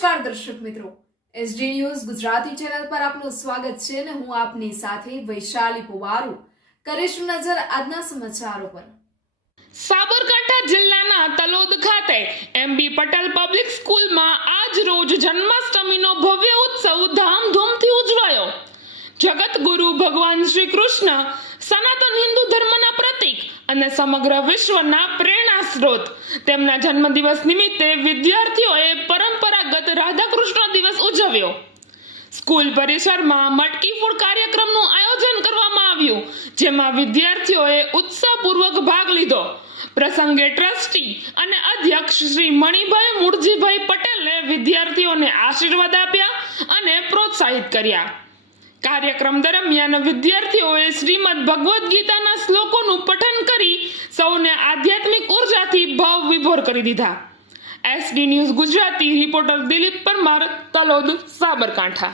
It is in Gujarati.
નમસ્કાર દર્શક મિત્રો. એસડી ન્યૂઝ ગુજરાતી ચેનલ પર આપનું સ્વાગત છે અને હું આપની સાથે વૈશાલી પુવારુ. કરીશું નજર આજના સમાચારો પર. સાબરકાંઠા જિલ્લાના તલોદ ખાતે એમબી પટેલ પબ્લિક સ્કૂલમાં આજ રોજ જન્માષ્ટમીનો ભવ્ય ઉત્સવ ધામધૂમથી ઉજવાયો. જગત ગુરુ ભગવાન શ્રી કૃષ્ણ સનાતન હિન્દુ ધર્મના અને સમગ્ર વિશ્વના પ્રેરણા સ્ત્રોત તેમના જન્મદિવસ નિમિત્તે વિદ્યાર્થીઓએ પરંપરાગત રાધાકૃષ્ણ દિવસ ઉજવ્યો. સ્કૂલ પરિસરમાં મટકી ફૂડ કાર્યક્રમનું આયોજન કરવામાં આવ્યું, જેમાં વિદ્યાર્થીઓએ ઉત્સાહપૂર્વક ભાગ લીધો. પ્રસંગે ટ્રસ્ટી અને અધ્યક્ષ શ્રી મણિભાઈ મુરજીભાઈ પટેલે વિદ્યાર્થીઓને આશીર્વાદ આપ્યા અને પ્રોત્સાહિત કર્યા. કાર્યક્રમ દરમિયાન વિદ્યાર્થીઓએ શ્રીમદ ભગવદ્ ગીતાના શ્લોકોનું પઠન કરી સૌને આધ્યાત્મિક ઉર્જાથી ભાવ વિભોર કરી દીધા. SD news Gujarati, reporter Dilip Parmar, Talod, Sabarkantha.